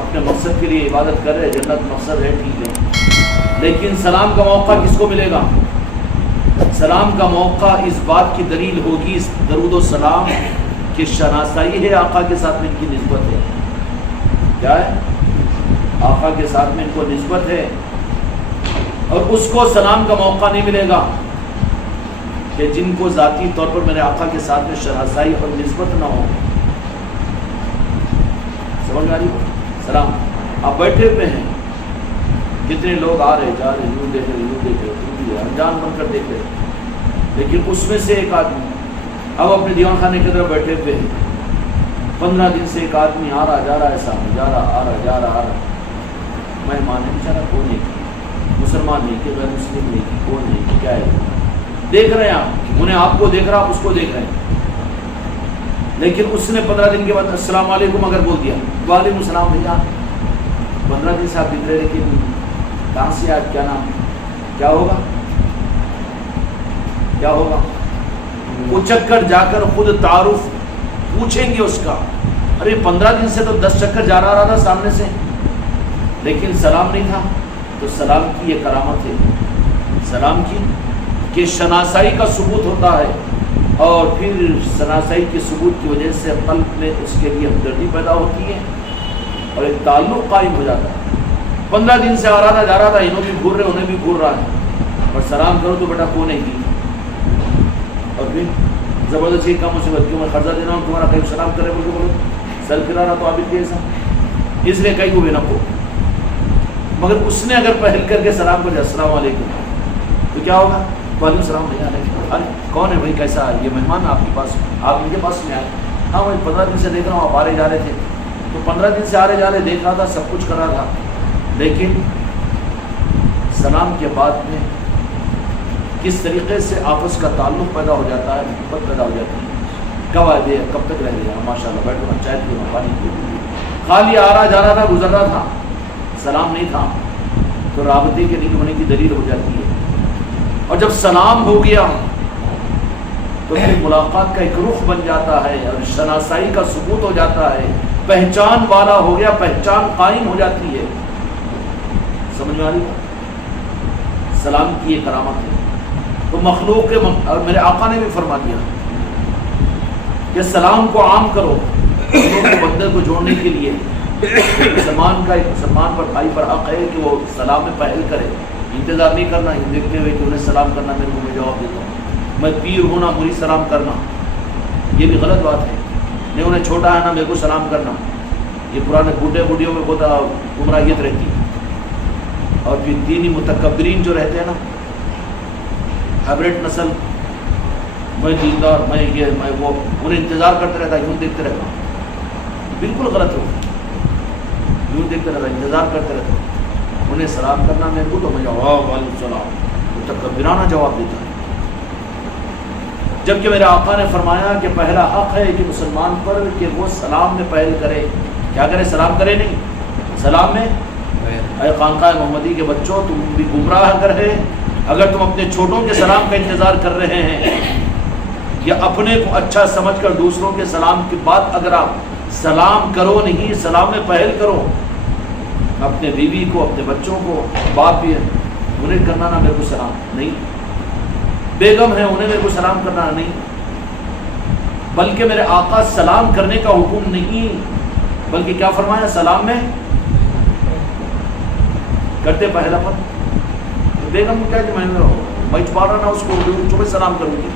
اپنے مقصد کے لیے عبادت کر رہے، جنت مقصد ہے، ٹھیک ہے، لیکن سلام کا موقع کس کو ملے گا؟ سلام کا موقع اس بات کی دلیل ہوگی، اس درود و سلام کی شناسائی ہے، آقا کے ساتھ میں ان کی نسبت ہے، کیا ہے؟ آقا کے ساتھ میں ان کو نسبت ہے، اور اس کو سلام کا موقع نہیں ملے گا کہ جن کو ذاتی طور پر میرے آقا کے ساتھ میں شناسائی اور نسبت نہ ہو۔ سمجھ میں آ رہی ہو؟ سلام آپ بیٹھے ہوئے ہیں، کتنے لوگ آ رہے جا رہے، یوں دیکھ رہے، یوں دیکھ رہے، انجان بن کر دیکھ رہے، لیکن اس میں سے ایک آدمی اب اپنے دیوان خانے کی طرف بیٹھے ہوئے ہیں، 15 دن سے ایک آدمی آ رہا جا رہا ہے، سامنے جا رہا، آ رہا جا رہا، آ رہا، مہمان ہے بیچارہ، کون ہے کہ مسلمان نہیں کہ غیر مسلم نہیں کہ کون نہیں کہ کیا ہے، دیکھ رہے ہیں آپ، انہیں آپ کو دیکھ رہا، آپ اس کو دیکھ رہے ہیں، لیکن اس نے 15 دن کے بعد السلام علیکم اگر بول دیا، وعلیکم السلام بھیا، 15 دن سے آپ دکھ رہے، لیکن کہاں سے آج، کیا نام، کیا ہوگا؟ کیا ہوگا؟ اچک کر جا کر خود تعارف پوچھیں گے اس کا، ارے 15 دن سے تو 10 چکر جا رہا تھا سامنے سے، لیکن سلام نہیں تھا، تو سلام کی یہ کرامت ہے، سلام کی کہ شناسائی کا ثبوت ہوتا ہے، اور پھر شناسائی کے ثبوت کی وجہ سے قلب میں اس کے لیے ہمدردی پیدا ہوتی ہے اور ایک تعلق قائم ہو جاتا ہے۔ 15 دن سے آ رہا تھا جا رہا تھا، انہوں بھی گھور رہے انہیں بھی گھور رہا ہے، اور سلام کرو تو بیٹا کون ہے کی، اور پھر زبردستی کم مصیبت کیوں میں قرضہ دینا ہوں تمہارا، کہیں سلام کرے بول کے بولو، سر پھرا رہا تو عابد کیسا، اس لیے کہیں کو بھی نہ کو، مگر اس نے اگر پہل کر کے سلام کر دیا السلام علیکم تو کیا ہوگا؟ وعلیکم السلام بھیا، ارے کون ہے بھائی، کیسا ہے، یہ مہمان آپ کے پاس، آپ ان کے پاس میں آئے، ہاں بھائی 15 دن سے دیکھ رہا ہوں آپ آ رہے جا رہے تھے، تو 15 دن سے آ رہے جا رہے دیکھ رہا تھا، سب کچھ کر رہا تھا، لیکن سلام کے بعد میں کس طریقے سے آپس کا تعلق پیدا ہو جاتا ہے، محبت پیدا ہو جاتی ہے، کب آئے دے، کب تک رہ گیا، ماشاء اللہ بیٹھو نا، چائے پیو نا، پانی پیو، خالی آ رہا جا رہا تھا، گزر رہا تھا، سلام نہیں تھا، تو رابطے کے نہیں ہونے کی دلیل ہو جاتی ہے، اور جب سلام ہو گیا تو پھر ملاقات کا ایک رخ بن جاتا ہے، اور شناسائی کا ثبوت ہو جاتا ہے، پہچان والا ہو گیا، پہچان قائم ہو جاتی ہے، سمجھ میں آ رہی ہے؟ سلام کی یہ کرامت ہے، تو مخلوق کے اور میرے آقا نے بھی فرما دیا کہ سلام کو عام کرو، بندے کو جوڑنے کے لیے مسلمان کا، ایک مسلمان پر بھائی پر حق ہے کہ وہ سلام میں پہل کرے، انتظار نہیں کرنا یہ دیکھتے ہوئے کہ انہیں سلام کرنا میرے کو میں جواب دیتا ہوں، میں پیر ہوں نا مجھے سلام کرنا، یہ بھی غلط بات ہے، نہیں انہیں چھوٹا ہے نا میرے کو سلام کرنا، یہ پرانے بوڑھے بوڑھیوں میں بہت گمراہیت رہتی ہے، اور پھر دینی متکبرین جو رہتے ہیں نا، ہائبرڈ نسل، میں دیندار، میں یہ میں وہ، انہیں انتظار کرتے رہتا ہے، یوں دیکھتے رہتا ہوں، بالکل غلط ہو، یوں دیکھتے رہتا ہے، انتظار کرتے رہتا ہوں، انہیں سلام کرنا میرے کو تو میں جواب وعلیکم السلام متکبرانہ جواب دیتا ہے، جبکہ میرے آقا نے فرمایا کہ پہلا حق ہے کہ مسلمان پر کہ وہ سلام میں پہل کرے، کیا کرے؟ سلام کرے، نہیں سلام میں، اے خانقاہ محمدی کے بچوں تم بھی گمراہ کر ہے، اگر تم اپنے چھوٹوں کے سلام کا انتظار کر رہے ہیں یا اپنے کو اچھا سمجھ کر دوسروں کے سلام کے بعد اگر آپ سلام کرو نہیں، سلام میں پہل کرو، اپنے بیوی کو، اپنے بچوں کو، باپ بھی ہے انہیں کرنا نا میرے کو سلام نہیں، بیگم ہے انہیں میرے کو سلام کرنا نہیں، بلکہ میرے آقا سلام کرنے کا حکم نہیں، بلکہ کیا فرمایا؟ سلام میں کرتے پہلا پن، بیگم کو کیا کہ میں چھپا رہا نا اس کو، صبح سلام کروں گی،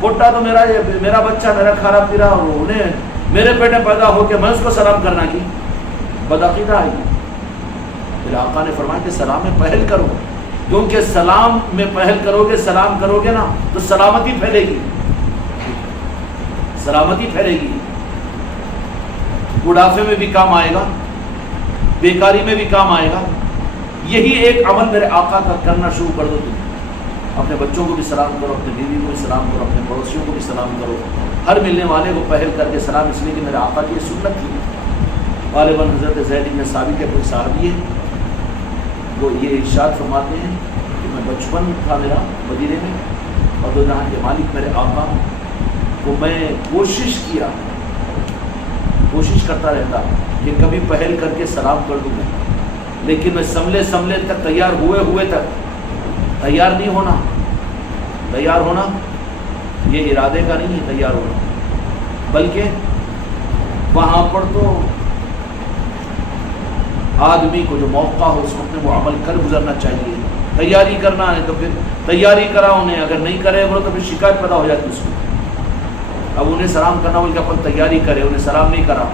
کوٹا تو میرا بچہ میرا کھارا پیرا، انہیں میرے پیٹے پیدا ہو کے میں اس کو سلام کرنا کی بدعقیدہ ہے۔ میرے آقا نے فرمایا کہ سلام میں پہل کرو، کیونکہ سلام میں پہل کرو گے، سلام کرو گے نا تو سلامتی پھیلے گی، سلامتی پھیلے گی، بڑھاپے میں بھی کام آئے گا، بیکاری میں بھی کام آئے گا۔ یہی ایک عمل میرے آقا کا کرنا شروع کر دو، تم اپنے بچوں کو بھی سلام کرو، اپنے بیوی کو بھی سلام کرو، اپنے پڑوسیوں کو بھی سلام کرو، ہر ملنے والے کو پہل کر کے سلام، اس لیے کہ میرے آقا کی یہ سنت تھی۔ غالباً حضرت زید بن ثابت کے کوئی صحابی ہے، وہ یہ ارشاد فرماتے ہیں کہ میں بچپن تھا میرا مدینے میں، اور جہاں کے مالک میرے آقا کو میں کوشش کیا کوشش کرتا رہتا کہ کبھی پہل کر کے سلام کر دوں میں، لیکن میں سنبھلے تک تیار ہوئے تک تیار نہیں ہونا. تیار ہونا یہ ارادے کا نہیں ہے تیار ہونا، بلکہ وہاں پر تو آدمی کو جو موقع ہو اس وقت میں وہ عمل کر گزرنا چاہیے. تیاری کرنا ہے تو پھر تیاری کرا انہیں، اگر نہیں کرے بولو تو پھر شکایت پیدا ہو جاتی اس کو. اب انہیں سلام کرنا بول کے اپن تیاری کرے، انہیں سلام نہیں کرا،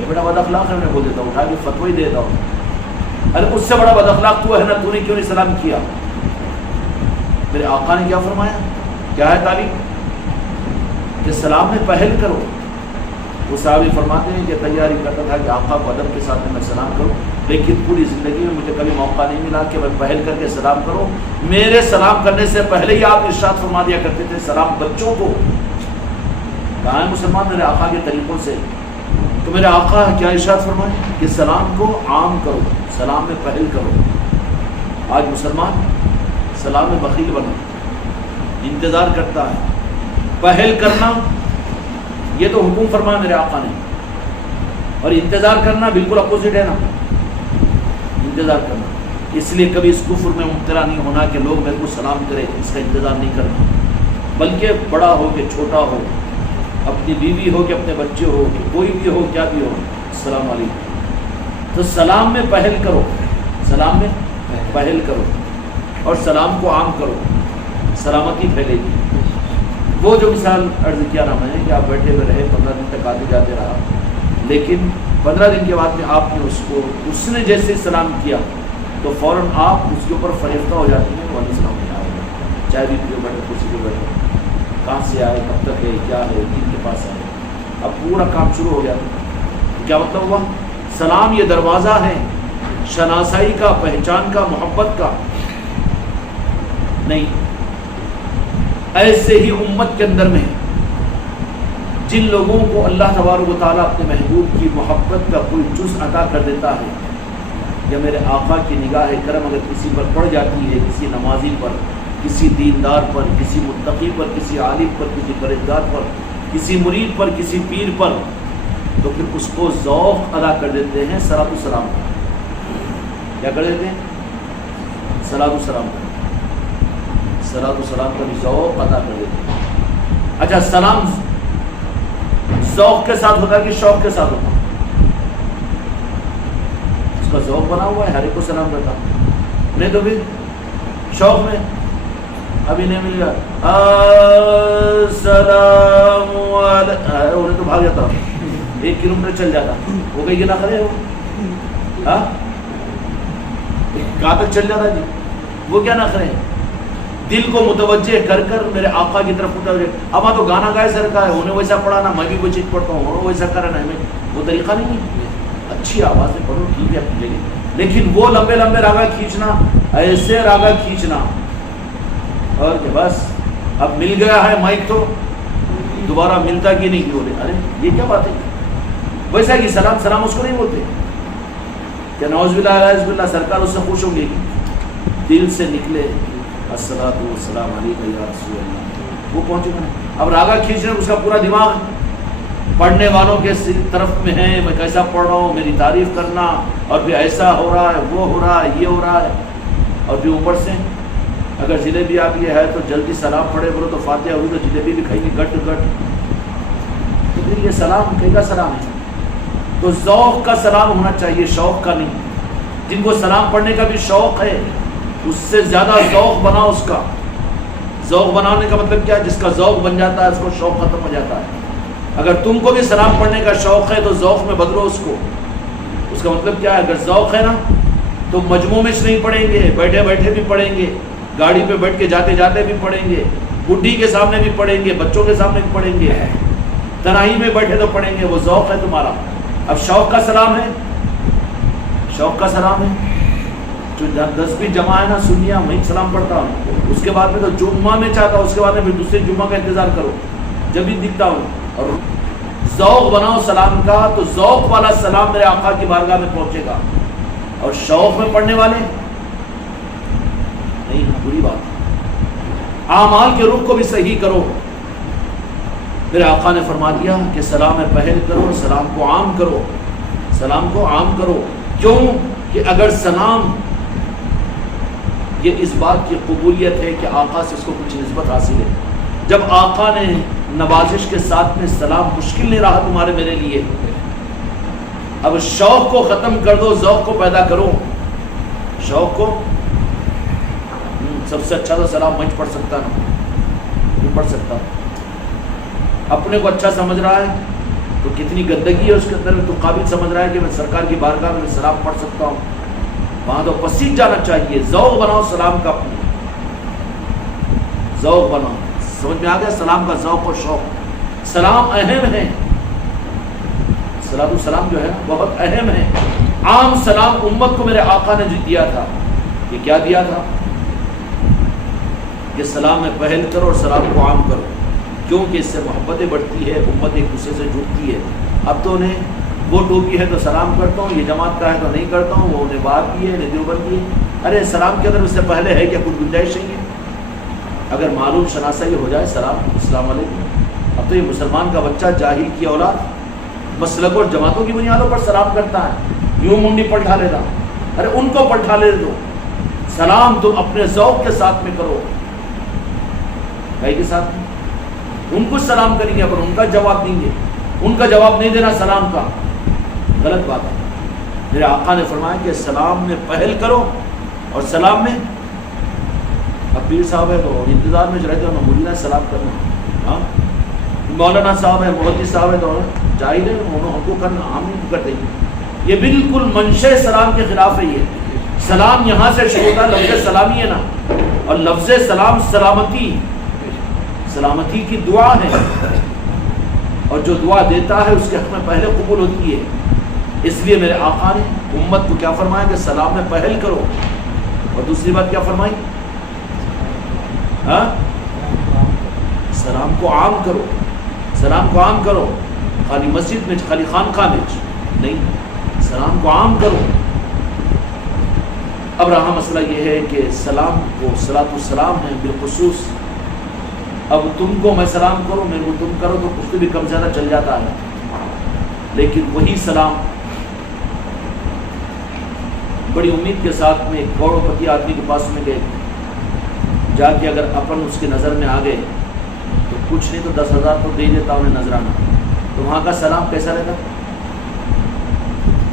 یہ بڑا بد اخلاق ہے. انہیں بول دیتا ہوں، اٹھا کے فتوی دیتا ہوں، ارے اس سے بڑا بد اخلاق تو ہے نا، تو نے کیوں نہیں سلام کیا؟ میرے آقا نے کیا فرمایا، کیا ہے تعلیم کہ سلام میں پہل کرو. وہ صحابی فرماتے ہیں کہ تیاری کرتا تھا کہ آقا کو ادب کے ساتھ میں سلام کروں، لیکن پوری زندگی میں مجھے کبھی موقع نہیں ملا کہ میں پہل کر کے سلام کروں. میرے سلام کرنے سے پہلے ہی آپ ارشاد فرما دیا کرتے تھے سلام بچوں کو. کہاں ہے مسلمان میرے آقا کے طریقوں سے؟ تو میرے آقا کیا ارشاد فرمائے کہ سلام کو عام کرو، سلام میں پہل کرو. آج مسلمان سلام میں بخیل بنا، انتظار کرتا ہے. پہل کرنا یہ تو حکم فرمایا میرے آقا نے، اور انتظار کرنا بالکل اپوزٹ ہے نا. انتظار کرنا، اس لیے کبھی اس کفر میں مبتلا نہیں ہونا کہ لوگ میرے کو سلام کرے، اس کا انتظار نہیں کرنا، بلکہ بڑا ہو کہ چھوٹا ہو، اپنی بیوی ہو کہ اپنے بچے ہو کہ کوئی بھی ہو کیا بھی ہو، السلام علیکم. تو سلام میں پہل کرو، سلام میں پہل کرو اور سلام کو عام کرو، سلامتی پھیلے گی. وہ جو مثال عرض کیا نام ہے کہ آپ بیٹھے ہوئے رہے 15 دن تک آتے جاتے رہا، لیکن 15 دن کے بعد میں آپ نے اس نے جیسے سلام کیا تو فوراً آپ اس کے اوپر فریفتہ ہو جاتی ہیں. وہ السلام علیکم، چائے بھی پیو، بیٹھے کرسی پہ بیٹھے، کہاں سے آئے، کب تک ہے، کیا ہے، کن کے پاس آئے. اب پورا کام شروع ہو جاتا. کیا مطلب ہوا؟ سلام یہ دروازہ ہے شناسائی کا، پہچان کا، محبت کا. نہیں، ایسے ہی امت کے اندر میں جن لوگوں کو اللہ تبارک و تعالیٰ اپنے محبوب کی محبت کا کوئی جز عطا کر دیتا ہے، یا میرے آقا کی نگاہ کرم اگر کسی پر پڑ جاتی ہے، کسی نمازی پر، کسی دیندار پر، کسی متقی پر، کسی عالم پر، کسی پرہیزگار پر، کسی مرید پر، کسی پیر پر، تو پھر اس کو ذوق ادا کر دیتے ہیں صلاۃ السلام. کیا کر دیتے ہیں؟ صلاۃ السلام. صلاۃ السلام کا بھی ذوق ادا کر دیتے ہیں. اچھا، سلام ذوق کے ساتھ ہوتا ہے کہ شوق کے ساتھ ہوتا ہے؟ اس کا ذوق بنا ہوا ہے، ہر ایک کو سلام کرتا، نہیں تو پھر شوق میں ابھی نہیں مل گیا السلام علیکم، انہیں تو بھاگ جاتا، 1 کلومیٹر چل جاتا. وہ کہیں گے نہ کرے، وہ کہاں تک چل جاتا جی؟ وہ کیا نہ کریں، دل کو متوجہ کر کر میرے آقا کی طرف متوجہ. اب تو گانا گائے سر کا ہے، انہیں ویسا پڑھانا، میں بھی وہ چیز پڑھتا ہوں، انہوں ویسا کرنا ہے، وہ طریقہ نہیں ہے. اچھی آواز سے پڑھو، ٹھیک ہے اپنی جگہ، لیکن وہ لمبے لمبے راگا کھینچنا، ایسے راگا کھینچنا، اور کہ بس اب مل گیا ہے مائک تو دوبارہ ملتا کہ نہیں بولے. ارے یہ کیا بات ہے؟ ویسا کہ سلام اس کو نہیں بولتے کہ نعوذ باللہ اعوذ باللہ، سرکار اس سے خوش ہوں گے دل سے نکلے الصلاۃ والسلام علیک یا رسول اللہ، وہ پہنچے گا. اب راگا کھینچنے اس کا پورا دماغ پڑھنے والوں کے طرف میں ہے، میں کیسا پڑھ رہا ہوں، میری تعریف کرنا، اور پھر ایسا ہو رہا ہے، وہ ہو رہا ہے، یہ ہو رہا ہے. اور پھر اوپر سے اگر جلیبی آپ یہ ہے تو جلدی سلام پڑھے بولو تو فاتحہ ہوئی تو جلیبی بھی کھائیں گے گٹ گٹ، تو پھر یہ سلام کہیں کا سلام ہے؟ تو ذوق کا سلام ہونا چاہیے، شوق کا نہیں. جن کو سلام پڑھنے کا بھی شوق ہے اس سے زیادہ ذوق بناؤ. اس کا ذوق بنانے کا مطلب کیا ہے؟ جس کا ذوق بن جاتا ہے اس کو شوق ختم ہو جاتا ہے. اگر تم کو بھی سلام پڑھنے کا شوق ہے تو ذوق میں بدلو اس کو. اس کا مطلب کیا ہے؟ اگر ذوق ہے نا تو مجموع میں نہیں پڑھیں گے، بیٹھے بیٹھے بھی پڑھیں گے، گاڑی پہ بیٹھ کے جاتے جاتے بھی پڑھیں گے، بڈھی کے سامنے بھی پڑھیں گے، بچوں کے سامنے بھی پڑھیں گے، تنہائی میں بیٹھے تو پڑھیں گے. وہ ذوق ہے تمہارا. اب شوق کا سلام ہے، شوق کا سلام ہے. جو 10 بھی جمع ہے نا سنیا، وہیں سلام پڑھتا ہوں. اس کے بعد میں تو جمعہ میں چاہتا ہوں، اس کے بعد میں پھر دوسرے جمعہ کا انتظار کرو جب بھی دکھتا ہوں. اور ذوق بناؤ سلام کا، تو ذوق والا سلام میرے آقا کی بارگاہ میں پہنچے گا. اور شوق میں پڑھنے والے نہیں، بری بات. اعمال کے رخ کو بھی صحیح کرو. میرے آقا نے فرما دیا کہ سلام پہل کرو، سلام کو عام کرو، سلام کو عام کرو۔ کیوں کہ اگر سلام، یہ اس بات کی قبولیت ہے کہ آقا سے اس کو کچھ نسبت حاصل ہے۔ جب آقا نے نوازش کے ساتھ میں سلام مشکل نہیں رہا تمہارے میرے لیے، اب شوق کو ختم کر دو، ذوق کو پیدا کرو۔ شوق کو، سب سے اچھا تو سلام میں پڑھ سکتا نا، نہیں پڑھ سکتا۔ اپنے کو اچھا سمجھ رہا ہے تو کتنی گندگی ہے اس کے اندر میں، تو قابل سمجھ رہا ہے کہ میں سرکار کی بارگاہ میں سلام پڑھ سکتا ہوں، وہاں تو پسیج جانا چاہیے۔ ذوق بناؤ سلام کا، اپنے ذوق بناؤ۔ سمجھ میں آ گیا سلام کا ذوق و شوق؟ سلام اہم ہے، صلاۃ السلام جو ہے بہت اہم ہے۔ عام سلام امت کو میرے آقا نے جو دیا تھا، یہ کیا دیا تھا؟ کہ سلام میں پہل کرو اور سلام کو عام کرو، کیونکہ اس سے محبتیں بڑھتی ہے، امت ایک دوسرے سے جڑتی ہے۔ اب تو انہیں وہ ٹوپی ہے تو سلام کرتا ہوں، یہ جماعت کا ہے تو نہیں کرتا ہوں، وہ انہیں بات کی ہے، انہیں دیوبند کی ہے۔ ارے سلام کے اندر اس سے پہلے ہے کیا کچھ گنجائش نہیں ہے؟ اگر معلوم شناسائی ہو جائے سلام، السلام علیکم۔ اب تو یہ مسلمان کا بچہ جاہل کی اولاد مسلک اور جماعتوں کی بنیادوں پر سلام کرتا ہے، یوں منڈی پلٹا لیتا۔ ارے ان کو پلٹا لے دو، سلام تم اپنے ذوق کے ساتھ میں کرو، بھائی کے ساتھ میں۔ ان کو سلام کریں گے پر ان کا جواب دیں گے، ان کا جواب نہیں دینا سلام کا، غلط بات ہے۔ میرے آقا نے فرمایا کہ سلام میں پہل کرو اور سلام میں، اب پیر صاحب ہے تو انتظار میں رہتے ہیں مولنا سلام کرنا، ہاں مولانا صاحب ہے، مولوی صاحب ہے تو جاہل ہے، ہم کو کرنا، ہم نہیں کرتے۔ یہ بالکل منشأ سلام کے خلاف ہے۔ یہ سلام یہاں سے شروع ہوتا ہے، لفظ سلامی ہے نا، اور لفظ سلام سلامتی، سلامتی کی دعا ہے، اور جو دعا دیتا ہے اس کے حق میں پہلے قبول ہوتی ہے۔ اس لیے میرے آقا نے امت کو کیا فرمایا کہ سلام میں پہل کرو، اور دوسری بات کیا فرمائی؟ ہاں، سلام کو عام کرو، سلام کو عام کرو، خالی مسجد میں، خالی خانقاہ میں نہیں، سلام کو عام کرو۔ اب رہا مسئلہ یہ ہے کہ سلام کو صلاۃ السلام ہے بالخصوص۔ اب تم کو میں سلام کروں، میرے کو تم کرو تو کچھ بھی کم زیادہ چل جاتا ہے، لیکن وہی سلام بڑی امید کے ساتھ میں ایک کروڑ پتی آدمی کے پاس میں گئے، جا کے اگر اپن اس کی نظر میں آ گئے تو کچھ نہیں تو 10,000 تو دے دیتا انہیں نذرانہ، تو وہاں کا سلام کیسا رہتا؟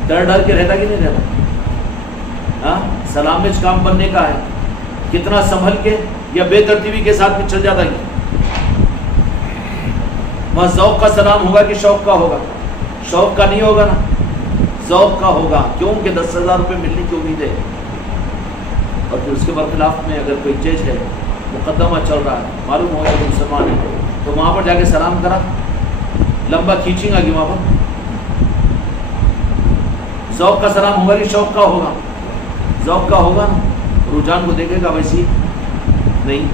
ڈر ڈر کے رہتا کہ نہیں رہتا؟ ہاں، سلام میں کام بننے کا ہے، کتنا سنبھل کے یا بے ترتیبی کے ساتھ میں چل جاتا ہے۔ وہاں ذوق کا سلام ہوگا کہ شوق کا ہوگا؟ شوق کا نہیں ہوگا نا، ذوق کا ہوگا، کیوں کہ 10,000 روپے ملنے کی امید ہے، اور پھر اس کے برخلاف میں اگر کوئی جج ہے، مقدمہ چل رہا ہے، معلوم ہوگا کہ مسلمان ہے، تو وہاں پر جا کے سلام کرا، لمبا کھینچیں گا کہ وہاں پر ذوق کا سلام ہوگا کہ شوق کا ہوگا؟ ذوق کا ہوگا نا، رجحان کو دیکھے گا، ویسی نہیں۔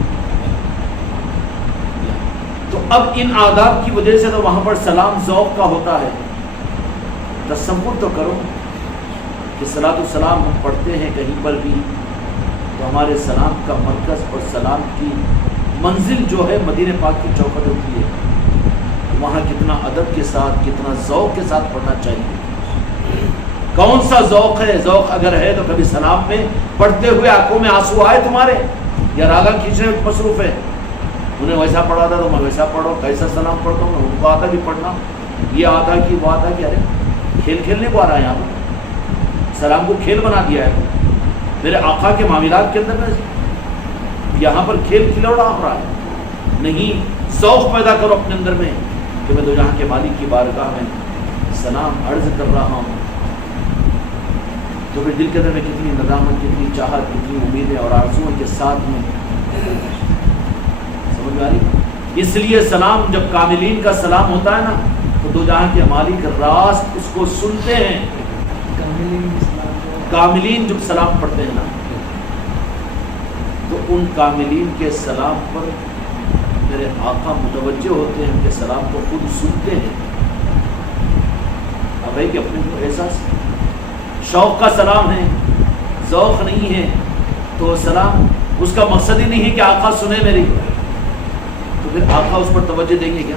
تو اب ان آداب کی وجہ سے تو وہاں پر سلام ذوق کا ہوتا ہے۔ تصور تو کرو کہ صلاۃ السلام ہم پڑھتے ہیں کہیں پر بھی تو ہمارے سلام کا مرکز اور سلام کی منزل جو ہے مدینہ پاک کی چوکھٹ ہوتی ہے، وہاں کتنا ادب کے ساتھ، کتنا ذوق کے ساتھ پڑھنا چاہیے۔ کون سا ذوق ہے؟ ذوق اگر ہے تو کبھی سلام میں پڑھتے ہوئے آنکھوں میں آنسو آئے تمہارے، یا راگا کھینچنے میں مصروف ہے؟ انہیں ویسا پڑھا تھا تو میں ویسا پڑھو، کیسا سلام پڑھتا ہوں، ان کو آتا بھی پڑھنا، یہ آتا کہ وہ آتا کہ ارے کھیل کھیلنے کو آ رہا ہے، یہاں پر سلام کو کھیل بنا دیا ہے۔ میرے آقا کے معاملات کے اندر میں یہاں پر کھیل کھلوڑا ہو رہا ہے نہیں، ذوق پیدا کرو اپنے اندر میں کہ میں تو جہاں کے مالک کی بارگاہ میں سلام عرض کر رہا ہوں، تو پھر دل کے اندر میں کتنی ندامت، کتنی چاہت، کتنی امیدیں اور آرزوؤں کے ساتھ میں، سمجھ میں آ رہی؟ اس لیے سلام جب کاملین کا سلام ہوتا ہے نا تو دو جہاں کے مالک راست اس کو سنتے ہیں۔ کاملین جب سلام پڑھتے ہیں نا تو ان کاملین کے سلام پر میرے آقا متوجہ ہوتے ہیں، ان کے سلام کو خود سنتے ہیں۔ اب ہے کہ اپنے کو احساس شوق کا سلام ہے، ذوق نہیں ہے تو سلام اس کا مقصد ہی نہیں ہے کہ آقا سنے میری، تو پھر آقا اس پر توجہ دیں گے کیا؟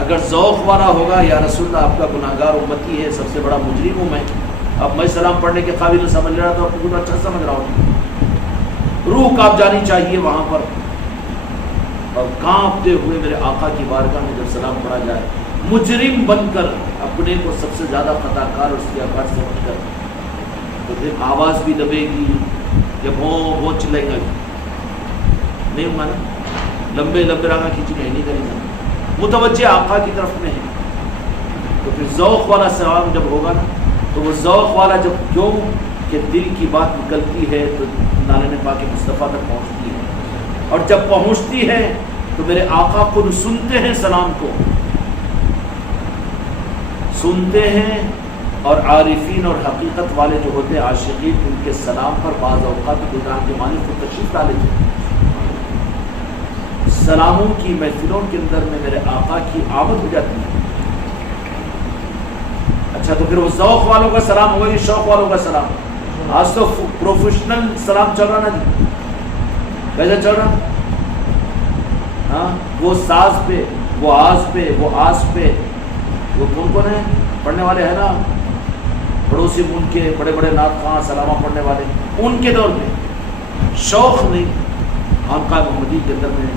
اگر ذوق والا ہوگا یا رسول اللہ آپ کا گناہگار امتی ہے، سب سے بڑا مجرم ہوں میں، اب میں سلام پڑھنے کے قابل سمجھ رہا تو آپ کو اچھا سمجھ رہا ہوں، روح کانپ جانی چاہیے وہاں پر، اور کانپتے ہوئے میرے آقا کی بارگاہ میں جب سلام پڑھا جائے، مجرم بن کر اپنے کو سب سے زیادہ خطا کار اور سیاکار سمجھ کر، تو پھر آواز بھی دبے گی یا بھوں چلے گا، نہیں ہوگا نا، لمبے لمبے راگا کھینچ کے نہیں کریں گے، متوجہ آقا کی طرف میں ہے، تو پھر ذوق والا سلام جب ہوگا نا، تو وہ ذوق والا جب کیوں کہ دل کی بات نکلتی ہے تو نالے پاک مصطفیٰ تک پہنچتی ہے، اور جب پہنچتی ہے تو میرے آقا خود سنتے ہیں سلام کو، سنتے ہیں، اور عارفین اور حقیقت والے جو ہوتے ہیں عاشقین، ان کے سلام پر بعض اوقات گلزار کے مالک کو تشریف ڈالے تھے، سلاموں کی محفلوں کے اندر میں میرے آقا کی آمد ہو جاتی ہے۔ اچھا تو پھر وہ ذوق والوں کا سلام ہوگا، یہ شوق والوں کا سلام، آج تو پروفیشنل سلام چل رہا نا جی، کیسا چل رہا؟ ہاں، وہ ساز پہ، وہ آز پہ، وہ آس پہ، وہ کون ہیں پڑھنے والے ہیں نا، پڑوسی ملک کے بڑے بڑے نعت خواں سلامہ پڑھنے والے، ان کے دور میں شوق نہیں، خانقاہ محمدی کے اندر میں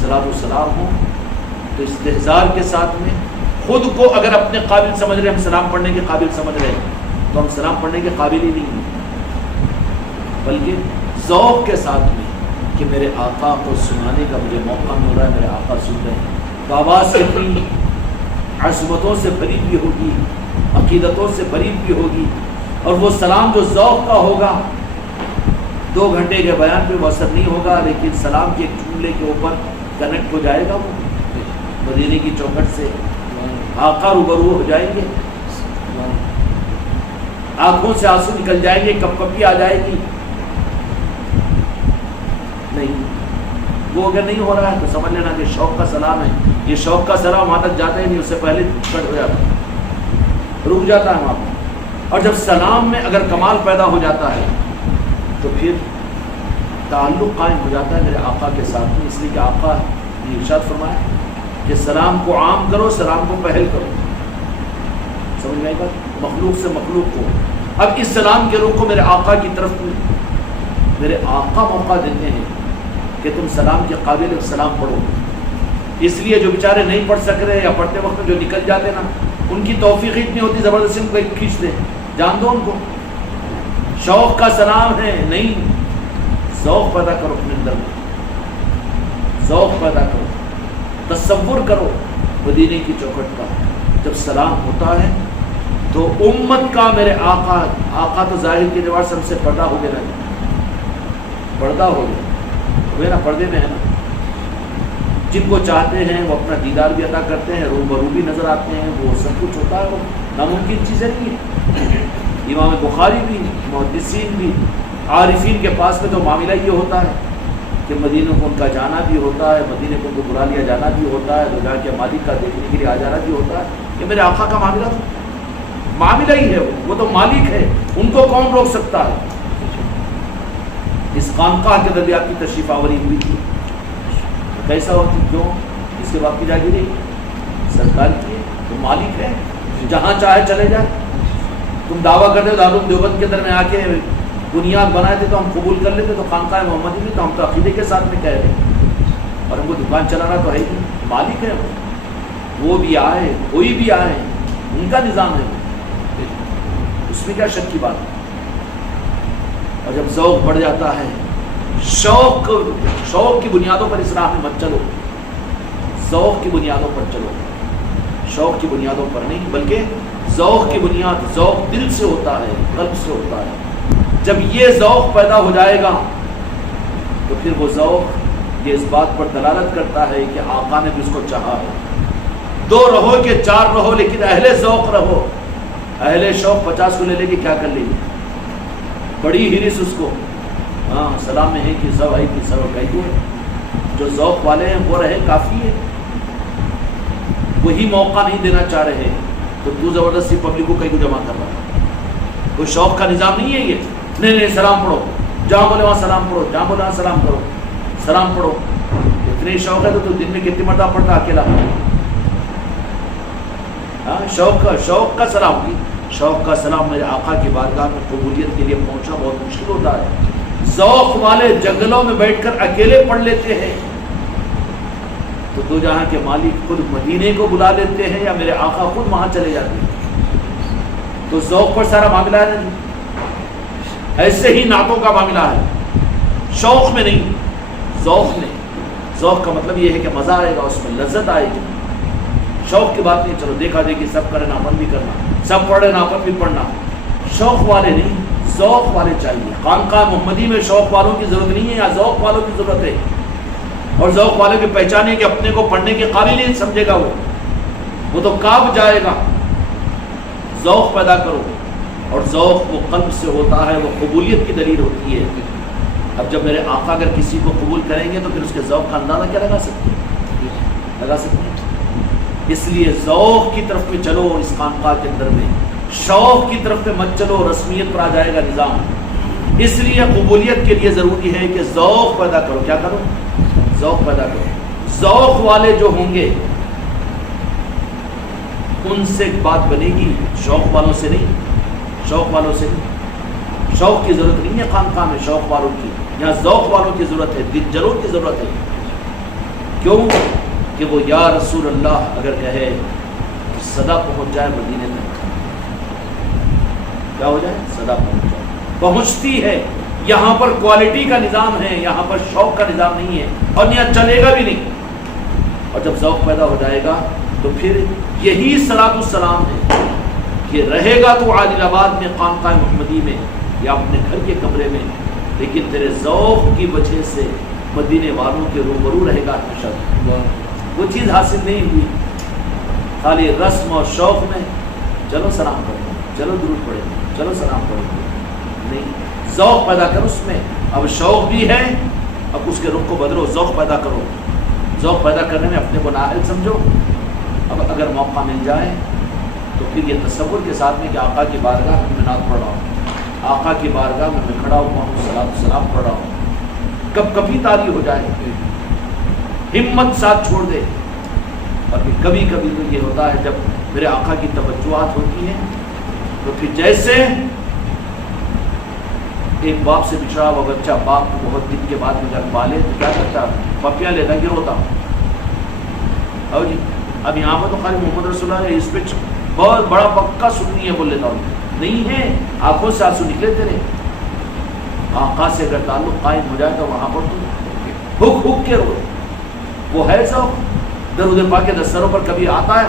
صلاۃ و سلام ہو تو استحضار کے ساتھ میں خود کو اگر اپنے قابل سمجھ رہے ہیں، ہم سلام پڑھنے کے قابل سمجھ رہے ہیں، تو ہم سلام پڑھنے کے قابل ہی نہیں ہیں، بلکہ ذوق کے ساتھ میں کہ میرے آقا کو سنانے کا مجھے موقع مل رہا ہے، میرے آقا سن رہے ہیں، تو آواز کتنی عظمتوں سے بھری بھی ہوگی، عقیدتوں سے بھری بھی ہوگی، اور وہ سلام جو ذوق کا ہوگا 2 گھنٹے کے بیان پہ وہ اثر نہیں ہوگا، لیکن سلام کے ایک جملے کے اوپر کنیکٹ ہو جائے گا، وہ مدینے کی چوکھٹ سے آقا روبرو ہو جائیں گے، آنکھوں سے آنسو نکل جائیں گے، کپ کپی آ جائے گی، نہیں وہ اگر نہیں ہو رہا ہے تو سمجھ لینا کہ شوق کا سلام ہے، یہ شوق کا سلام وہاں تک جاتا ہی نہیں، اس سے پہلے کٹ ہو جاتا ہے، رک جاتا ہے وہاں پر، اور جب سلام میں اگر کمال پیدا ہو جاتا ہے تو پھر تعلق قائم ہو جاتا ہے میرے آقا کے ساتھ میں، اس لیے کہ آقا نے ارشاد فرمایا کہ سلام کو عام کرو، سلام کو پہل کرو، سمجھ میں آئی بات، مخلوق سے مخلوق کو، اب اس سلام کے رخ کو میرے آقا کی طرف میرے آقا موقع دیتے ہیں کہ تم سلام کے قابل سلام پڑھو، اس لیے جو بیچارے نہیں پڑھ سک رہے یا پڑھتے وقت جو نکل جاتے نا، ان کی توفیق اتنی ہوتی زبردستی ان کو ایک کھینچ دے، جان دو ان کو، شوق کا سلام ہے، نہیں، ذوق پیدا کرو اپنے اندر میں، ذوق پیدا کرو، تصور کرو مدینے کی چوکھٹ کا جب سلام ہوتا ہے تو امت کا میرے آقا تو ظاہر کے اعتبار سے ہم سے پردہ ہو گیا نا، پردہ ہو گیا نا، پردے میں ہے نا، جن کو چاہتے ہیں وہ اپنا دیدار بھی عطا کرتے ہیں، روبرو بھی نظر آتے ہیں، وہ سب کچھ ہوتا ہے، وہ ناممکن چیزیں نہیں ہے، امام بخاری بھی، محدثین بھی، عارفین کے پاس میں تو معاملہ یہ ہوتا ہے کہ مدینہ کو ان کا جانا بھی ہوتا ہے، مدینہ کو ان کو بلا لیا جانا بھی ہوتا ہے، دنیا کے مالک کا دیکھنے کے لیے آ جانا بھی ہوتا ہے، کہ میرے آقا کا معاملہ ہی ہے، وہ تو مالک ہے، ان کو کون روک سکتا ہے؟ اس خانقاہ کے دریا کی تشریف آوری ہوئی تھی، کیسا ہوتی، کیوں؟ اس کے باپ کی جاگیری سرکار کی ہے، تو مالک ہے، جہاں چاہے چلے جائے، تم دعویٰ کرتے ہو دارالعلوم دیوبند کے اندر میں آ کے بنیاد بنائے تھے تو ہم قبول کر لیتے، تو خانقاہ محمدی بھی تو ہم تو عقیدے کے ساتھ میں کہہ رہے ہیں، اور ہم کو دکان چلانا تو ہے ہی، مالک ہے وہ بھی آئے، کوئی بھی آئے، ان کا نظام ہے، اس میں کیا شک کی بات ہے؟ اور جب ذوق بڑھ جاتا ہے، شوق کی بنیادوں پر اس راہ میں مت چلو، ذوق کی بنیادوں پر چلو، شوق کی بنیادوں پر نہیں، بلکہ ذوق کی بنیاد، ذوق دل سے ہوتا ہے، قلب سے ہوتا ہے، جب یہ ذوق پیدا ہو جائے گا تو پھر وہ ذوق یہ اس بات پر دلالت کرتا ہے کہ آقا نے بھی اس کو چاہا ہے، 2 رہو کہ 4 رہو، لیکن اہل ذوق رہو، اہل شوق 50 کو لے لے کے کیا کر لیں گے، بڑی ہرس اس کو، ہاں سلام میں ہے کہ سب ہے کہ سب کئی کو ہے، جو ذوق والے ہیں وہ رہے کافی ہے، وہی موقع نہیں دینا چاہ رہے تو تو زبردستی پبلک کو کئی کو جمع کر رہا ہے، کوئی شوق کا نظام نہیں ہے یہ، نہیں سلام پڑھو، جہاں بولے وہاں سلام پڑھو، جہاں بولے وہاں سلام کرو، سلام پڑھو، اتنے شوق ہے تو دن میں کتنی مرتبہ پڑھتا اکیلا، شوق کا سلام بھی، شوق کا سلام میرے آقا کی بارگاہ میں قبولیت کے لیے پہنچنا بہت مشکل ہوتا ہے۔ ذوق والے جنگلوں میں بیٹھ کر اکیلے پڑھ لیتے ہیں، تو دو جہاں کے مالک خود مدینے کو بلا لیتے ہیں یا میرے آقا خود وہاں چلے جاتے ہیں۔ تو ذوق پر سارا معاملہ ہے نا جی، ایسے ہی نعتوں کا معاملہ ہے، شوق میں نہیں، ذوق میں۔ ذوق کا مطلب یہ ہے کہ مزہ آئے گا، اس میں لذت آئے گی۔ شوق کی بات نہیں، چلو دیکھا دیکھی سب کرے ناپن بھی کرنا، سب پڑھے ناپن بھی پڑھنا، شوق والے نہیں، ذوق والے چاہیے۔ خانقاہ محمدی میں شوق والوں کی ضرورت نہیں ہے، یا ذوق والوں کی ضرورت ہے۔ اور ذوق والے کی پہچان ہے کہ اپنے کو پڑھنے کے قابل نہیں سمجھے گا، وہ تو کاپ جائے گا۔ ذوق پیدا کرو، اور ذوق وہ قلب سے ہوتا ہے، وہ قبولیت کی دلیل ہوتی ہے۔ اب جب میرے آقا اگر کسی کو قبول کریں گے تو پھر اس کے ذوق کا اندازہ کیا لگا سکتے ہیں؟ لگا سکتے ہیں۔ اس لیے ذوق کی طرف میں چلو، اس خانقاہ کے اندر میں شوق کی طرف میں مت چلو، رسمیت پر آ جائے گا نظام۔ اس لیے قبولیت کے لیے ضروری ہے کہ ذوق پیدا کرو۔ کیا کرو؟ ذوق پیدا کرو۔ ذوق والے جو ہوں گے ان سے بات بنے گی، شوق والوں سے نہیں، شوق والوں سے نہیں۔ شوق کی ضرورت نہیں ہے خانقاہ میں، شوق والوں کی، یہاں ذوق والوں کی ضرورت ہے، دلجروں کی ضرورت ہے۔ کیوں کہ وہ یا رسول اللہ اگر کہے تو صدا پہنچ جائے مدینے تک۔ کیا ہو جائے؟ صدا پہنچ جائے، پہنچتی ہے۔ یہاں پر کوالٹی کا نظام ہے، یہاں پر شوق کا نظام نہیں ہے، اور یہاں چلے گا بھی نہیں۔ اور جب ذوق پیدا ہو جائے گا تو پھر یہی صلاۃ السلام ہے کہ رہے گا تو عادل آباد میں خانقاہ محمدی میں یا اپنے گھر کے کمرے میں، لیکن تیرے ذوق کی وجہ سے مدینے والوں کے روبرو رہے گا ہمیشہ۔ وہ چیز حاصل نہیں ہوئی خالی رسم اور شوق میں، چلو سلام پڑھیں، چلو درود پڑھیں، چلو سلام پڑھیں، نہیں۔ ذوق پیدا کرو اس میں۔ اب شوق بھی ہے، اب اس کے رخ کو بدلو، ذوق پیدا کرو۔ ذوق پیدا کرنے میں اپنے کو نااہل سمجھو۔ اب اگر موقع مل جائے تو پھر یہ تصور کے ساتھ میں کہ آقا کی بارگاہ میں نعت پڑھ رہا ہوں، آقا کی بارگاہ میں کھڑا ہوا ہوں، صلاۃ السلام پڑھ رہا ہوں، کب کبھی طاری ہو جائے، ہمت ساتھ چھوڑ دے۔ اور پھر کبھی کبھی تو یہ ہوتا ہے جب میرے آقا کی توجہات ہوتی ہیں تو پھر جیسے ایک باپ سے بچھڑا ہوا بچہ باپ کو بہت دن کے بعد میں جب پالے تو کیا کرتا، پپیاں لیتا کہ روتا۔ اور جی اب یہاں پر تو خالی محمد رسول اللہ اس پہ بہت بڑا پکا سنی ہے بول لیتا ہوں، نہیں ہے، آنکھوں سے آنسو نکلے تیرے۔ آقا سے اگر تعلق قائم ہو جائے تو وہاں پر تو ہک ہک کے رو۔ وہ ہے ذوق، درود پاک کے دستروں پر کبھی آتا ہے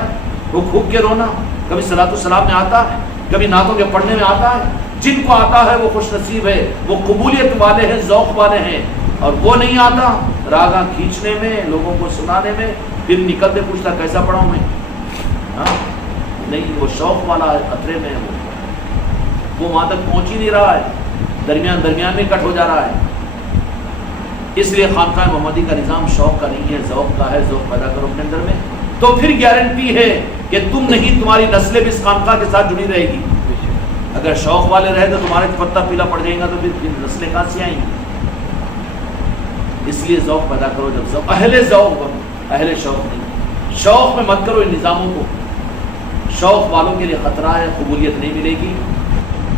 ہک ہک کے رونا، کبھی صلاۃ السلام میں آتا ہے، کبھی نعتوں کے پڑھنے میں آتا ہے۔ جن کو آتا ہے وہ خوش نصیب ہے، وہ قبولیت والے ہیں، ذوق والے ہیں۔ اور وہ نہیں آتا راگاں کھینچنے میں، لوگوں کو سنانے میں، پھر نکلتے پوچھتا کیسا پڑھاؤں میں، ہاں نہیں، وہ شوق والا ہے، خطرے میں ہے، وہ وہاں تک پہنچ ہی نہیں رہا ہے، درمیان میں کٹ ہو جا رہا ہے۔ اس لیے خانقاہ محمدی کا نظام شوق کا نہیں ہے، ذوق کا ہے۔ ذوق پیدا کرو اپنے اندر میں، تو پھر گارنٹی ہے کہ تم نہیں، تمہاری نسلیں بھی اس خانقاہ کے ساتھ جڑی رہے گی۔ اگر شوق والے رہے تو تمہارے پتہ پیلا پڑ جائے گا تو پھر نسلیں کہاں سے آئیں گی؟ اس لیے ذوق پیدا کرو، جب ذوق اہل ذوق بنو، اہل شوق نہیں۔ شوق میں مت کرو ان نظاموں کو، شوق والوں کے لیے خطرہ ہے، قبولیت نہیں ملے گی۔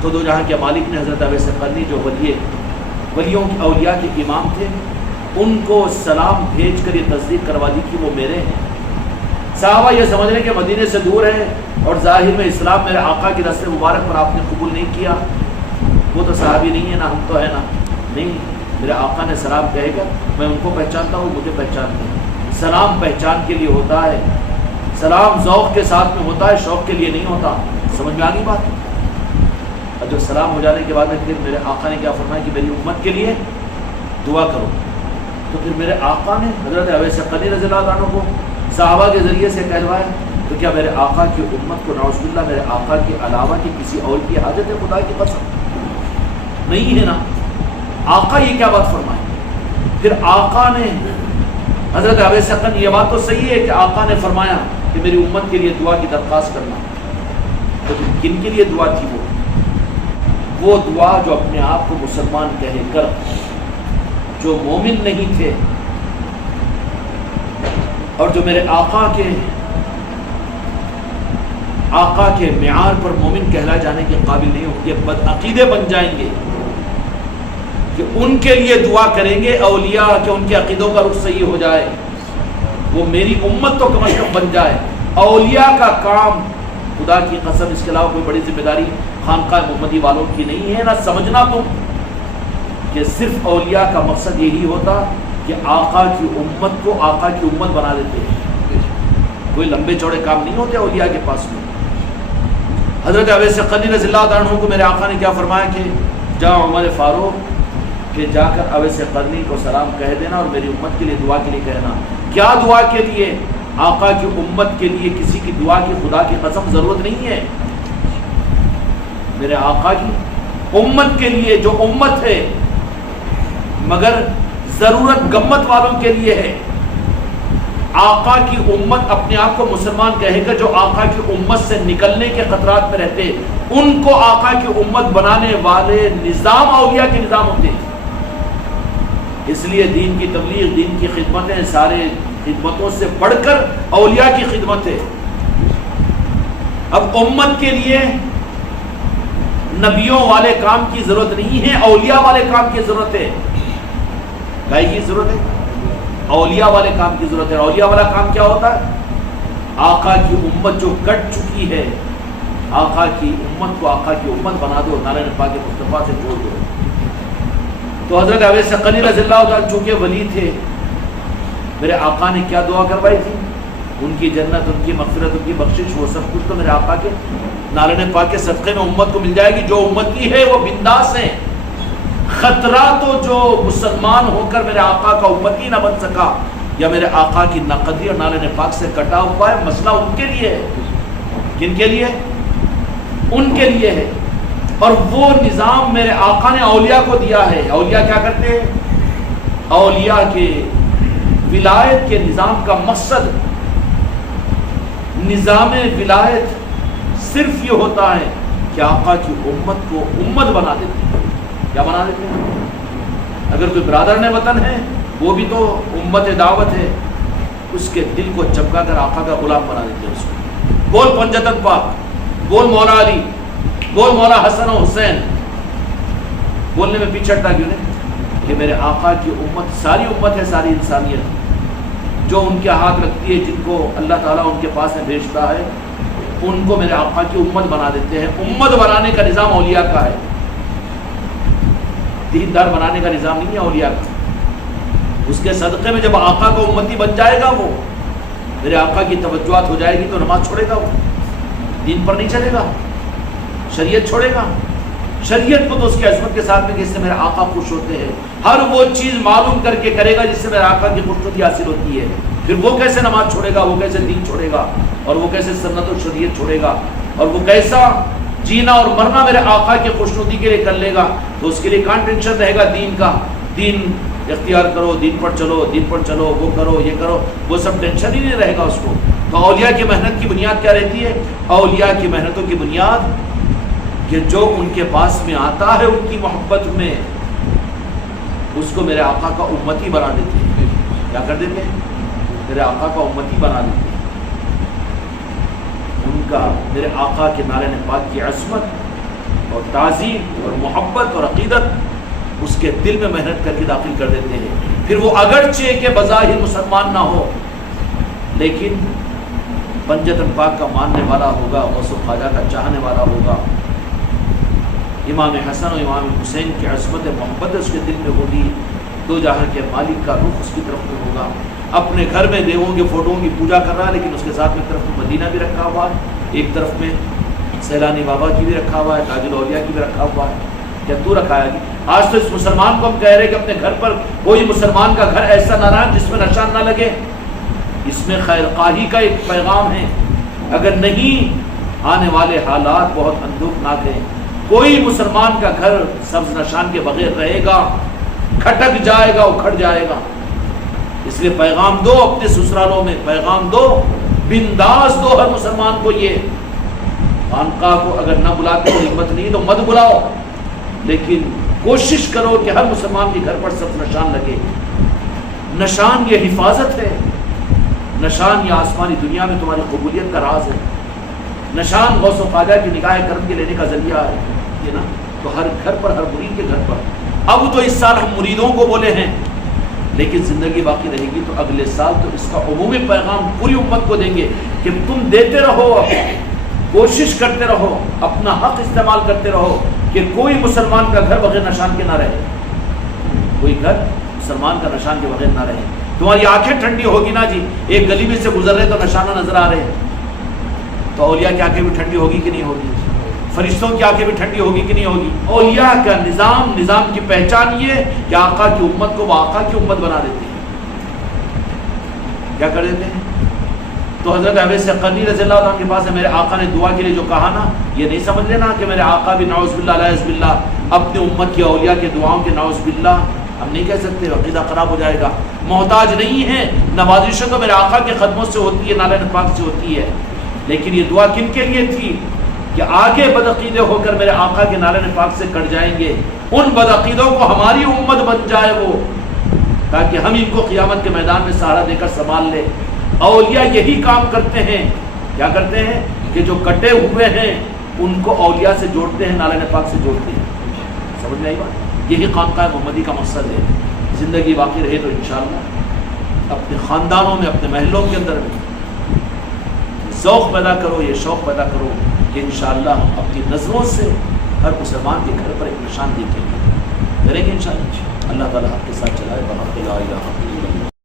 تو دو جہاں کے مالک نے حضرت اویس قرنی جو ولیوں کی اولیاء کے امام تھے، ان کو سلام بھیج کر یہ تصدیق کروا دی کہ وہ میرے ہیں۔ صحابہ یہ سمجھ رہے کہ مدینے سے دور ہے اور ظاہر میں اسلام میرے آقا کی رسم مبارک پر آپ نے قبول نہیں کیا، وہ تو صحابی نہیں ہے نا، ہم تو ہے نا، نہیں، میرے آقا نے سلام کہے گا، میں ان کو پہچانتا ہوں، مجھے پہچانتے ہیں۔ سلام پہچان کے لیے ہوتا ہے، سلام ذوق کے ساتھ میں ہوتا ہے، شوق کے لیے نہیں ہوتا۔ سمجھ میں آ گئی بات؟ اور جب سلام ہو جانے کے بعد پھر میرے آقا نے کیا فرمایا کہ میری امت کے لیے دعا کرو، تو پھر میرے آقا نے حضرت اویس قرنی رضی اللہ عنہ کو صحابہ کے ذریعے سے کہلوایا، تو کیا میرے آقا کی امت کو نعوذ باللہ میرے آقا کے علاوہ کی کسی اور کی حاجت ہے؟ خدا کی قسم نہیں ہے نا۔ آقا یہ کیا بات فرمائی؟ پھر آقا نے حضرت اویس قرنی، یہ بات تو صحیح ہے کہ آقا نے فرمایا کہ میری امت کے لیے دعا کی درخواست کرنا، تو کن کے لیے دعا تھی؟ وہ دعا جو اپنے آپ کو مسلمان کہہ کر جو مومن نہیں تھے اور جو میرے آقا کے آقا کے معیار پر مومن کہلا جانے کے قابل نہیں ہوں گے، بدعقیدے بن جائیں گے کہ ان کے لیے دعا کریں گے اولیاء کہ ان کے عقیدوں کا رخ صحیح ہو جائے، وہ میری امت تو کم از کم بن جائے۔ اولیاء کا کام، خدا کی قسم اس کے علاوہ کوئی بڑی ذمہ داری خانقاہ محمدی والوں کی نہیں ہے۔ نہ سمجھنا تم کہ صرف اولیاء کا مقصد یہی ہوتا کہ آقا کی امت کو آقا کی امت بنا دیتے ہیں، کوئی لمبے چوڑے کام نہیں ہوتے اولیاء کے پاس میں۔ حضرت اویس قرنی رضی اللہ عنہ کو میرے آقا نے کیا فرمایا کہ جا عمر فاروق کہ جا کر اویس قرنی کو سلام کہہ دینا اور میری امت کے لیے دعا کے لیے کہنا۔ کیا دعا کے لیے؟ آقا کی امت کے لیے کسی کی دعا کی خدا کی قسم ضرورت نہیں ہے، میرے آقا کی امت کے لیے جو امت ہے، مگر ضرورت گمت والوں کے لیے ہے۔ آقا کی امت اپنے آپ کو مسلمان کہے گا جو آقا کی امت سے نکلنے کے خطرات میں رہتے، ان کو آقا کی امت بنانے والے نظام اولیاء کے نظام ہوتے ہیں۔ اس لیے دین کی تبلیغ، دین کی خدمتیں سارے خدمتوں سے بڑھ کر اولیاء کی خدمت ہے۔ اب امت کے لیے نبیوں والے کام کی ضرورت نہیں ہے، اولیاء والے کام کی ضرورت ہے۔ گائے کی ضرورت ہے، اولیاء والے کام کی ضرورت ہے۔ اولیاء والا کام کیا ہوتا ہے؟ آقا کی امت جو کٹ چکی ہے، آقا کی امت کو آقا کی امت بنا دو، نعرہ پاک مصطفیٰ سے جوڑ دو۔ تو حضرت اویس قرنی رضی اللہ عنہ چونکہ ولی تھے، میرے آقا نے کیا دعا کروائی تھی؟ ان کی جنت، ان کی مغفرت، ان کی بخشش، وہ سب کچھ تو میرے آقا کے نعرہ پاک کے صدقے میں امت کو مل جائے گی۔ جو امتی ہے وہ بنداس ہیں۔ خطرہ تو جو مسلمان ہو کر میرے آقا کا امتی نہ بن سکا یا میرے آقا کی نقدی اور نعرہ پاک سے کٹا ہوا ہے، مسئلہ ان کے لیے ہے۔ کن کے لیے؟ ان کے لیے ہے۔ اور وہ نظام میرے آقا نے اولیاء کو دیا ہے۔ اولیاء کیا کرتے ہیں؟ اولیاء کے ولایت کے نظام کا مقصد، نظام ولایت صرف یہ ہوتا ہے کہ آقا کی امت کو امت بنا دیتے ہیں۔ کیا بنا دیتے ہیں؟ اگر کوئی برادر وطن ہے، وہ بھی تو امت دعوت ہے، اس کے دل کو چمکا کر آقا کا غلام بنا دیتے ہیں۔ اس کو بول پنجتن پاک، بول مولا علی، بول مولا حسن و حسین، بولنے میں پیچھے ہٹتا کیوں نہیں کہ میرے آقا کی امت ساری امت ہے، ساری انسانیت جو ان کے ہاتھ رکھتی ہے، جن کو اللہ تعالیٰ ان کے پاس میں بھیجتا ہے، ان کو میرے آقا کی امت بنا دیتے ہیں۔ امت بنانے کا نظام اولیاء کا ہے، دیندار بنانے کا نظام نہیں ہے اولیاء کا۔ اس کے صدقے میں جب آقا کا امتی بن جائے گا، وہ میرے آقا کی توجہات ہو جائے گی تو نماز چھوڑے گا، وہ دین پر نہیں چلے گا، شریعت چھوڑے گا۔ شریعت کو تو اس کی عظمت کے ساتھ میں کہ اس سے میرے آقا خوش ہوتے ہیں، ہر وہ چیز معلوم کر کے کرے گا جس سے میرے آقا کی خوشنودی حاصل ہوتی ہے۔ پھر وہ کیسے نماز چھوڑے گا، وہ کیسے دین چھوڑے گا، اور وہ کیسے سنت و شریعت چھوڑے گا، اور وہ کیسا جینا اور مرنا میرے آقا کی خوشنودی کے لیے کر لے گا۔ تو اس کے لیے کہاں ٹینشن رہے گا دین کا، دین اختیار کرو، دین پر چلو، دین پر چلو، وہ کرو، یہ کرو، وہ سب ٹینشن ہی نہیں رہے گا اس کو۔ تو اولیاء کی محنت کی بنیاد کیا رہتی ہے؟ اولیاء کی محنتوں کی بنیاد کہ جو ان کے پاس میں آتا ہے ان کی محبت میں، اس کو میرے آقا کا امتی بنا دیتے ہیں۔ کیا کر دیتے ہیں؟ میرے آقا کا امتی بنا دیتے ہیں۔ ان کا میرے آقا کے نعرہ پاک کی عظمت اور تعظیم اور محبت اور عقیدت اس کے دل میں محنت کر کے داخل کر دیتے ہیں۔ پھر وہ اگرچہ کہ بظاہر مسلمان نہ ہو، لیکن پنجتن پاک کا ماننے والا ہوگا، غوث و خواجہ کا چاہنے والا ہوگا، امام حسن و امام حسین کی عظمت محبت اس کے دل میں ہوگی، دو جہاں کے مالک کا رخ اس کی طرف میں ہوگا۔ اپنے گھر میں دیووں کے فوٹوؤں کی پوجا کر رہا ہے، لیکن اس کے ساتھ میں طرف مدینہ بھی رکھا ہوا ہے، ایک طرف میں سیلانی بابا کی بھی رکھا ہوا ہے، تاج الاولیاء کی بھی رکھا ہوا ہے۔ کیا تو رکھا ہے؟ آج تو اس مسلمان کو ہم کہہ رہے کہ اپنے گھر پر کوئی مسلمان کا گھر ایسا نہ رہا جس میں نشان نہ لگے۔ اس میں خیر خواہی کا ایک پیغام ہے، اگر نہیں آنے والے حالات بہت اندوہناک ہیں۔ کوئی مسلمان کا گھر سبز نشان کے بغیر رہے گا، کھٹک جائے گا، اکھڑ جائے گا۔ اس لیے پیغام دو اپنے سسرالوں میں، پیغام دو، بنداز دو ہر مسلمان کو۔ یہ خانقاہ کو اگر نہ بلاتے ہو، ہمت نہیں تو مت بلاؤ، لیکن کوشش کرو کہ ہر مسلمان کے گھر پر سبز نشان لگے۔ نشان یہ حفاظت ہے، نشان یہ آسمانی دنیا میں تمہاری قبولیت کا راز ہے۔ نشان غوث و خواجہ کی نگاہ کرم کے لینے کا ذریعہ ہے یہ نا، تو ہر گھر پر، ہر مرید کے گھر پر. اب تو اس سال ہم مریدوں کو بولے ہیں، لیکن زندگی باقی رہے گی تو اگلے سال تو اس کا عمومی پیغام پوری امت کو دیں گے کہ تم دیتے رہو، کوشش کرتے رہو، اپنا حق استعمال کرتے رہو کہ کوئی مسلمان کا گھر بغیر نشان کے نہ رہے، کوئی گھر مسلمان کا نشان کے بغیر نہ رہے. تمہاری آنکھیں ٹھنڈی ہوگی نا جی، ایک گلی میں سے گزر رہے تو نشانہ نظر آ رہے، تو اولیاء کی آنکھیں بھی ٹھنڈی ہوگی کہ نہیں ہوگی؟ فرشتوں کی آنکھیں بھی ٹھنڈی ہوگی کہ نہیں ہوگی؟ اولیاء کا نظام کی پہچان یہ کہ آقا کی امت کو وہ آقا کی امت بنا دیتے ہیں. کیا کر دیتے ہیں؟ تو حضرت اویس قرنی رضی اللہ عنہ کے پاس ہے، میرے آقا نے دعا کے لیے جو کہا نا، یہ نہیں سمجھ لینا کہ میرے آقا بھی نعوذ باللہ علیہ باللہ اپنی امت کی اولیاء کے دعاؤں کے نعوذ باللہ ہم نہیں کہہ سکتے، عقیدہ خراب ہو جائے گا. محتاج نہیں ہے، نوازشیں تو میرے آقا کے قدموں سے ہوتی ہے، نالہ پاک سے ہوتی ہے، لیکن یہ دعا کن کے لیے تھی کہ آگے بدعقیدے ہو کر میرے آقا کے نالہ پاک سے کٹ جائیں گے، ان بدعقیدوں کو ہماری امت بن جائے وہ، تاکہ ہم ان کو قیامت کے میدان میں سہارا دے کر سنبھال لیں. اولیاء یہی کام کرتے ہیں. کیا کرتے ہیں؟ کہ جو کٹے ہوئے ہیں ان کو اولیاء سے جوڑتے ہیں، نالہ پاک سے جوڑتے ہیں. سمجھ میں آئی بات؟ یہی خانقاہ محمدی کا مقصد ہے. زندگی باقی رہے تو انشاءاللہ اپنے خاندانوں میں، اپنے محلوں کے اندر بھی ذوق پیدا کرو، یہ شوق پیدا کرو کہ انشاءاللہ اپنی نظروں سے ہر مسلمان کے گھر پر ایک نشان دیکھیں گے، کریں گے انشاءاللہ. اللہ تعالیٰ آپ کے ساتھ چلائے. بحق لا الہ الا